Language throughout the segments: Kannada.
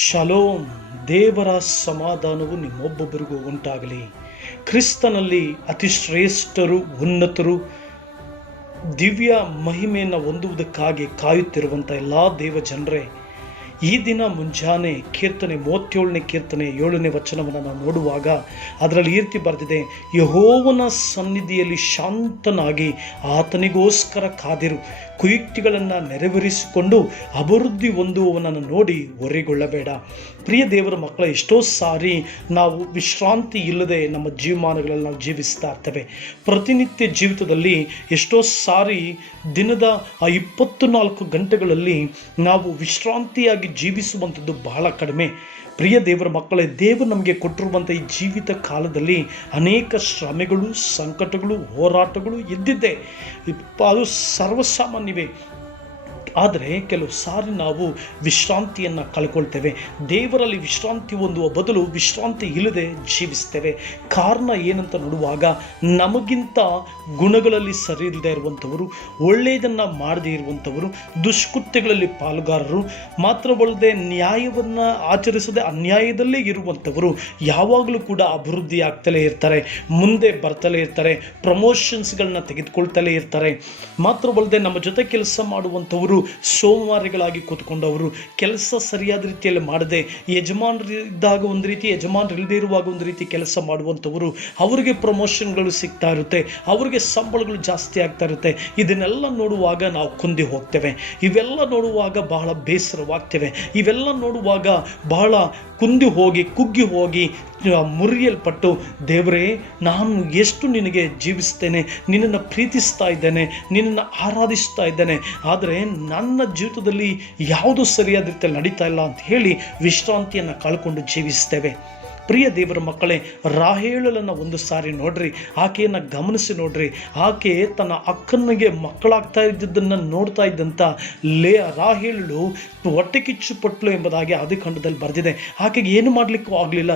ಶಲೋಮ್. ದೇವರ ಸಮಾಧಾನವು ನಿಮ್ಮೊಬ್ಬೊಬ್ಬರಿಗೂ ಉಂಟಾಗಲಿ. ಕ್ರಿಸ್ತನಲ್ಲಿ ಅತಿ ಶ್ರೇಷ್ಠರು, ಉನ್ನತರು, ದಿವ್ಯ ಮಹಿಮೆಯನ್ನು ಹೊಂದುವುದಕ್ಕಾಗಿ ಕಾಯುತ್ತಿರುವಂಥ ಎಲ್ಲ ದೇವ ಜನರೇ, ಈ ದಿನ ಮುಂಜಾನೆ ಕೀರ್ತನೆ 37ನೇ ಕೀರ್ತನೆ 7ನೇ ವಚನವನ್ನು ನಾವು ನೋಡುವಾಗ ಅದರಲ್ಲಿ ಈ ರೀತಿ ಬರೆದಿದೆ: ಯೆಹೋವನ ಸನ್ನಿಧಿಯಲ್ಲಿ ಶಾಂತನಾಗಿ ಆತನಿಗೋಸ್ಕರ ಕಾದಿರು, ಕುಯುಕ್ತಿಗಳನ್ನು ನೆರವೇರಿಸಿಕೊಂಡು ಅಭಿವೃದ್ಧಿ ಹೊಂದುವವನನ್ನು ನೋಡಿ ಹೊರೆಗೊಳ್ಳಬೇಡ. ಪ್ರಿಯ ದೇವರ ಮಕ್ಕಳ, ಎಷ್ಟೋ ಸಾರಿ ನಾವು ವಿಶ್ರಾಂತಿ ಇಲ್ಲದೆ ನಮ್ಮ ಜೀವಮಾನಗಳಲ್ಲಿ ನಾವು ಜೀವಿಸ್ತಾ ಇರ್ತೇವೆ. ಪ್ರತಿನಿತ್ಯ ಜೀವಿತದಲ್ಲಿ ಎಷ್ಟೋ ಸಾರಿ ದಿನದ ಆ 24 ಗಂಟೆಗಳಲ್ಲಿ ನಾವು ವಿಶ್ರಾಂತಿಯಾಗಿ ಜೀವಿಸುವಂಥದ್ದು ಬಹಳ ಕಡಿಮೆ. ಪ್ರಿಯ ದೇವರ ಮಕ್ಕಳೇ, ದೇವರು ನಮಗೆ ಕೊಟ್ಟಿರುವಂಥ ಈ ಜೀವಿತ ಕಾಲದಲ್ಲಿ ಅನೇಕ ಶ್ರಮೆಗಳು, ಸಂಕಟಗಳು, ಹೋರಾಟಗಳು ಇದ್ದಿದ್ದೆ, ಅದು ಸರ್ವಸಾಮಾನ್ಯವೇ. ಆದರೆ ಕೆಲವು ಸಾರಿ ನಾವು ವಿಶ್ರಾಂತಿಯನ್ನು ಕಳ್ಕೊಳ್ತೇವೆ. ದೇವರಲ್ಲಿ ವಿಶ್ರಾಂತಿ ಹೊಂದುವ ಬದಲು ವಿಶ್ರಾಂತಿ ಇಲ್ಲದೆ ಜೀವಿಸ್ತೇವೆ. ಕಾರಣ ಏನಂತ ನೋಡುವಾಗ, ನಮಗಿಂತ ಗುಣಗಳಲ್ಲಿ ಸರಿ ಇಲ್ಲದೆ ಇರುವಂಥವರು, ಒಳ್ಳೆಯದನ್ನು ಮಾಡದೇ ಇರುವಂಥವರು, ದುಷ್ಕೃತ್ಯಗಳಲ್ಲಿ ಪಾಲುಗಾರರು, ಮಾತ್ರವಲ್ಲದೆ ನ್ಯಾಯವನ್ನು ಆಚರಿಸದೆ ಅನ್ಯಾಯದಲ್ಲೇ ಇರುವಂಥವರು ಯಾವಾಗಲೂ ಕೂಡ ಅಭಿವೃದ್ಧಿ ಆಗ್ತಲೇ ಇರ್ತಾರೆ, ಮುಂದೆ ಬರ್ತಲೇ ಇರ್ತಾರೆ, ಪ್ರಮೋಷನ್ಸ್ಗಳನ್ನ ತೆಗೆದುಕೊಳ್ತಲೇ ಇರ್ತಾರೆ. ಮಾತ್ರವಲ್ಲದೆ ನಮ್ಮ ಜೊತೆ ಕೆಲಸ ಮಾಡುವಂಥವರು ಸೋಮವಾರಿಗಳಾಗಿ ಕೂತ್ಕೊಂಡವರು, ಕೆಲಸ ಸರಿಯಾದ ರೀತಿಯಲ್ಲಿ ಮಾಡದೆ, ಯಜಮಾನರಿದ್ದಾಗ ಒಂದು ರೀತಿ, ಯಜಮಾನರಿಲ್ಲದೆ ಇರುವಾಗ ಒಂದು ರೀತಿ ಕೆಲಸ ಮಾಡುವಂಥವರು, ಅವರಿಗೆ ಪ್ರಮೋಷನ್ಗಳು ಸಿಗ್ತಾ ಇರುತ್ತೆ, ಅವರಿಗೆ ಸಂಬಳಗಳು ಜಾಸ್ತಿ ಆಗ್ತಾ ಇರುತ್ತೆ. ಇದನ್ನೆಲ್ಲ ನೋಡುವಾಗ ನಾವು ಕುಂದಿ ಹೋಗ್ತೇವೆ. ಇವೆಲ್ಲ ನೋಡುವಾಗ ಬಹಳ ಬೇಸರವಾಗ್ತೇವೆ. ಇವೆಲ್ಲ ನೋಡುವಾಗ ಬಹಳ ಕುಂದಿ ಹೋಗಿ, ಕುಗ್ಗಿ ಹೋಗಿ, ಮುರಿಯಲ್ಪಟ್ಟು, ದೇವರೇ, ನಾನು ಎಷ್ಟು ನಿನಗೆ ಜೀವಿಸ್ತೇನೆ, ನಿನ್ನನ್ನು ಪ್ರೀತಿಸ್ತಾ ಇದ್ದೇನೆ, ನಿನ್ನನ್ನು ಆರಾಧಿಸ್ತಾ ಇದ್ದೇನೆ, ಆದರೆ ನನ್ನ ಜೀವಿತದಲ್ಲಿ ಯಾವುದು ಸರಿಯಾದ ರೀತಿಯಲ್ಲಿ ನಡೀತಾ ಇಲ್ಲ ಅಂತ ಹೇಳಿ ವಿಶ್ರಾಂತಿಯನ್ನು ಕಳ್ಕೊಂಡು ಜೀವಿಸ್ತೇವೆ. ಪ್ರಿಯ ದೇವರ ಮಕ್ಕಳೇ, ರಾಹೇಲನ್ನು ಒಂದು ಸಾರಿ ನೋಡ್ರಿ, ಆಕೆಯನ್ನು ಗಮನಿಸಿ ನೋಡ್ರಿ. ಆಕೆ ತನ್ನ ಅಕ್ಕನಿಗೆ ಮಕ್ಕಳಾಗ್ತಾ ಇದ್ದದ್ದನ್ನು ನೋಡ್ತಾ ಇದ್ದಂಥ ರಾಹೇಲಳು ಹೊಟ್ಟೆ ಕಿಚ್ಚು ಪಟ್ಲು ಎಂಬುದಾಗಿ ಆದಿಕಾಂಡದಲ್ಲಿ ಬರೆದಿದೆ. ಆಕೆಗೆ ಏನು ಮಾಡಲಿಕ್ಕೂ ಆಗಲಿಲ್ಲ.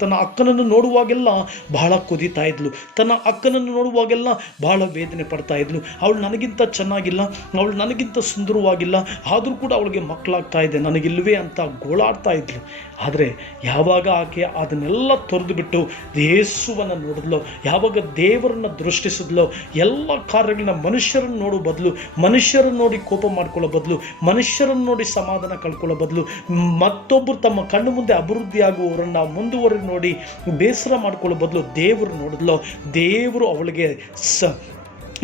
ತನ್ನ ಅಕ್ಕನನ್ನು ನೋಡುವಾಗೆಲ್ಲ ಬಹಳ ಕುದೀತಾ ಇದ್ಲು, ತನ್ನ ಅಕ್ಕನನ್ನು ನೋಡುವಾಗೆಲ್ಲ ಬಹಳ ವೇದನೆ ಪಡ್ತಾ ಇದ್ಲು. ಅವಳು ನನಗಿಂತ ಚೆನ್ನಾಗಿಲ್ಲ, ಅವಳು ನನಗಿಂತ ಸುಂದರವಾಗಿಲ್ಲ, ಆದರೂ ಕೂಡ ಅವಳಿಗೆ ಮಕ್ಕಳಾಗ್ತಾ ಇದೆ, ನನಗಿಲ್ವೇ ಅಂತ ಗೋಳಾಡ್ತಾ ಇದ್ಲು. ಆದರೆ ಯಾವಾಗ ಆಕೆ ಅದನ್ನೆಲ್ಲ ತೊರೆದು ಬಿಟ್ಟು ಯೇಸುವನ್ನು ನೋಡಿದ್ಲೋ, ಯಾವಾಗ ದೇವರನ್ನು ದೃಷ್ಟಿಸಿದ್ಲೋ, ಎಲ್ಲ ಕಾರ್ಯಗಳನ್ನ ಮನುಷ್ಯರನ್ನು ನೋಡೋ ಬದಲು, ಮನುಷ್ಯರನ್ನು ನೋಡಿ ಕೋಪ ಮಾಡ್ಕೊಳ್ಳೋ ಬದಲು, ಮನುಷ್ಯರನ್ನು ನೋಡಿ ಸಮಾಧಾನ ಕಳ್ಕೊಳ್ಳೋ ಬದಲು, ಮತ್ತೊಬ್ಬರು ತಮ್ಮ ಕಣ್ಣು ಮುಂದೆ ಅಭಿವೃದ್ಧಿ ಆಗುವವರನ್ನು ಮುಂದುವರೆದು ನೋಡಿ ಬೇಸರ ಮಾಡ್ಕೊಳ್ಳೋ ಬದಲು ದೇವರು ನೋಡಿದ್ಲೋ, ದೇವರು ಅವಳಿಗೆ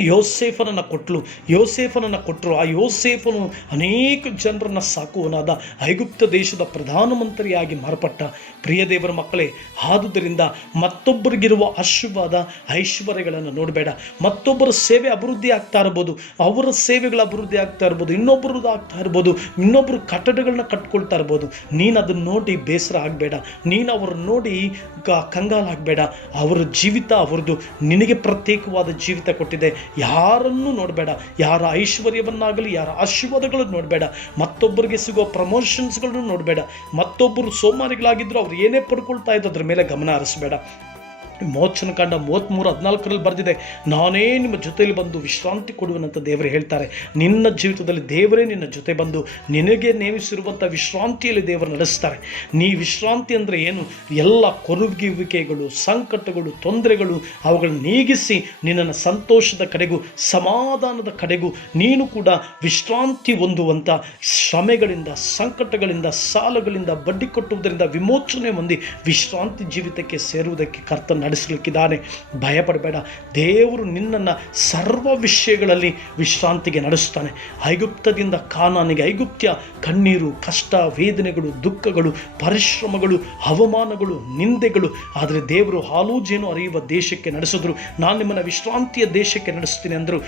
ಯೋಸೇಫನನ್ನು ಕೊಟ್ಟರು. ಆ ಯೋಸೇಫನು ಅನೇಕ ಜನರನ್ನು ಸಾಕುವನಾದ ಐಗುಪ್ತ ದೇಶದ ಪ್ರಧಾನಮಂತ್ರಿಯಾಗಿ ಮಾರ್ಪಟ್ಟ. ಪ್ರಿಯ ದೇವರ ಮಕ್ಕಳೇ, ಆದುದರಿಂದ ಮತ್ತೊಬ್ಬರಿಗಿರುವ ಆಶೀರ್ವಾದ, ಐಶ್ವರ್ಯಗಳನ್ನು ನೋಡಬೇಡ. ಮತ್ತೊಬ್ಬರ ಸೇವೆ ಅಭಿವೃದ್ಧಿ ಆಗ್ತಾ ಇರ್ಬೋದು, ಅವರ ಸೇವೆಗಳ ಅಭಿವೃದ್ಧಿ ಆಗ್ತಾ ಇರ್ಬೋದು, ಇನ್ನೊಬ್ಬರದ್ದು ಆಗ್ತಾ ಇರ್ಬೋದು, ಇನ್ನೊಬ್ಬರು ಕಟ್ಟಡಗಳನ್ನ ಕಟ್ಕೊಳ್ತಾ ಇರ್ಬೋದು. ನೀನು ಅದನ್ನು ನೋಡಿ ಬೇಸರ ಆಗಬೇಡ, ನೀನು ಅವರನ್ನು ನೋಡಿ ಕಂಗಾಲಾಗಬೇಡ. ಅವರ ಜೀವಿತ ಅವರದು, ನಿನಗೆ ಪ್ರತ್ಯೇಕವಾದ ಜೀವಿತ ಕೊಟ್ಟಿದೆ. ಯಾರನ್ನು ನೋಡಬೇಡ, ಯಾರ ಐಶ್ವರ್ಯವನ್ನಾಗಲಿ, ಯಾರ ಆಶೀರ್ವಾದಗಳನ್ನು ನೋಡಬೇಡ, ಮತ್ತೊಬ್ಬರಿಗೆ ಸಿಗುವ ಪ್ರಮೋಷನ್ಸ್ಗಳನ್ನು ನೋಡಬೇಡ. ಮತ್ತೊಬ್ಬರು ಸೋಮಾರಿಗಳಾಗಿದ್ದರೂ ಅವ್ರು ಏನೇ ಪಡ್ಕೊಳ್ತಾ ಇದ್ದು ಅದ್ರ ಮೇಲೆ ಗಮನ ಹರಿಸಬೇಡ. ಮೋಚನ ಕಾಂಡ 33:14 ಬರೆದಿದೆ: ನಾನೇ ನಿಮ್ಮ ಜೊತೆಯಲ್ಲಿ ಬಂದು ವಿಶ್ರಾಂತಿ ಕೊಡುವನಂತ ದೇವರು ಹೇಳ್ತಾರೆ. ನಿನ್ನ ಜೀವಿತದಲ್ಲಿ ದೇವರೇ ನಿನ್ನ ಜೊತೆ ಬಂದು ನಿನಗೆ ನೇಮಿಸಿರುವಂಥ ವಿಶ್ರಾಂತಿಯಲ್ಲಿ ದೇವರು ನಡೆಸ್ತಾರೆ. ನೀ ವಿಶ್ರಾಂತಿ ಅಂದರೆ ಏನು? ಎಲ್ಲ ಕೊರಗುವಿಕೆಗಳು, ಸಂಕಟಗಳು, ತೊಂದರೆಗಳು ಅವುಗಳನ್ನು ನೀಗಿಸಿ ನಿನ್ನನ್ನು ಸಂತೋಷದ ಕಡೆಗೂ ಸಮಾಧಾನದ ಕಡೆಗೂ ನೀನು ಕೂಡ ವಿಶ್ರಾಂತಿ ಹೊಂದುವಂಥ, ಶ್ರಮೆಗಳಿಂದ, ಸಂಕಟಗಳಿಂದ, ಸಾಲಗಳಿಂದ, ಬಡ್ಡಿ ಕೊಟ್ಟುವುದರಿಂದ ವಿಮೋಚನೆ ಹೊಂದಿ ವಿಶ್ರಾಂತಿ ಜೀವಿತಕ್ಕೆ ಸೇರುವುದಕ್ಕೆ ಕರ್ತನ ನಡೆಸಲಿಕ್ಕಿದ್ದಾನೆ. ಭಯಪಡಬೇಡ. ದೇವರು ನಿನ್ನನ್ನು ಸರ್ವ ವಿಷಯಗಳಲ್ಲಿ ವಿಶ್ರಾಂತಿಗೆ ನಡೆಸ್ತಾನೆ. ಐಗುಪ್ತದಿಂದ ಕಾನಾನಿಗೆ, ಐಗುಪ್ತ್ಯ ಕಣ್ಣೀರು, ಕಷ್ಟ, ವೇದನೆಗಳು, ದುಃಖಗಳು, ಪರಿಶ್ರಮಗಳು, ಅವಮಾನಗಳು, ನಿಂದೆಗಳು. ಆದರೆ ದೇವರು ಹಾಲು ಜೇನು ಹರಿಯುವ ದೇಶಕ್ಕೆ ನಡೆಸಿದ್ರು. ನಾನು ನಿಮ್ಮನ್ನು ವಿಶ್ರಾಂತಿಯ ದೇಶಕ್ಕೆ ನಡೆಸ್ತೀನಿ ಅಂದರು.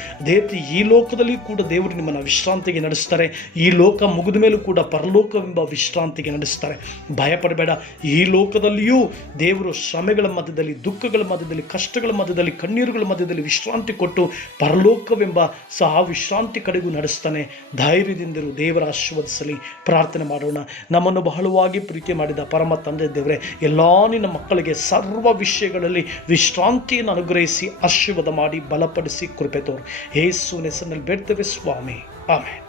ಈ ಲೋಕದಲ್ಲಿ ಕೂಡ ದೇವರು ನಿಮ್ಮನ್ನು ವಿಶ್ರಾಂತಿಗೆ ನಡೆಸ್ತಾರೆ. ಈ ಲೋಕ ಮುಗಿದ ಮೇಲೂ ಕೂಡ ಪರಲೋಕವೆಂಬ ವಿಶ್ರಾಂತಿಗೆ ನಡೆಸ್ತಾರೆ. ಭಯಪಡಬೇಡ. ಈ ಲೋಕದಲ್ಲಿಯೂ ದೇವರು ಶ್ರಮೆಗಳ ಮಧ್ಯದಲ್ಲಿ, ದುಃಖಗಳ ಮಧ್ಯದಲ್ಲಿ, ಕಷ್ಟಗಳ ಮಧ್ಯದಲ್ಲಿ, ಕಣ್ಣೀರುಗಳ ಮಧ್ಯದಲ್ಲಿ ವಿಶ್ರಾಂತಿ ಕೊಟ್ಟು ಪರಲೋಕವೆಂಬ ಆ ವಿಶ್ರಾಂತಿ ಕಡೆಗೂ ನಡೆಸ್ತಾನೆ. ಧೈರ್ಯದಿಂದಿರು, ದೇವರ ಆಶೀರ್ವದಿಸಲಿ. ಪ್ರಾರ್ಥನೆ ಮಾಡೋಣ. ನಮ್ಮನ್ನು ಬಹಳವಾಗಿ ಪ್ರೀತಿ ಮಾಡಿದ ಪರಮ ತಂದೆ ದೇವರೇ, ಎಲ್ಲ ನಿನ್ನ ಮಕ್ಕಳಿಗೆ ಸರ್ವ ವಿಷಯಗಳಲ್ಲಿ ವಿಶ್ರಾಂತಿಯನ್ನು ಅನುಗ್ರಹಿಸಿ ಆಶೀರ್ವಾದ ಮಾಡಿ ಬಲಪಡಿಸಿ ಕೃಪೆ ತೋರು. ಯೇಸುವಿನ ಹೆಸರಿನಲ್ಲಿ ಬೇಡ್ತೇವೆ ಸ್ವಾಮಿ, ಆಮೆನ್.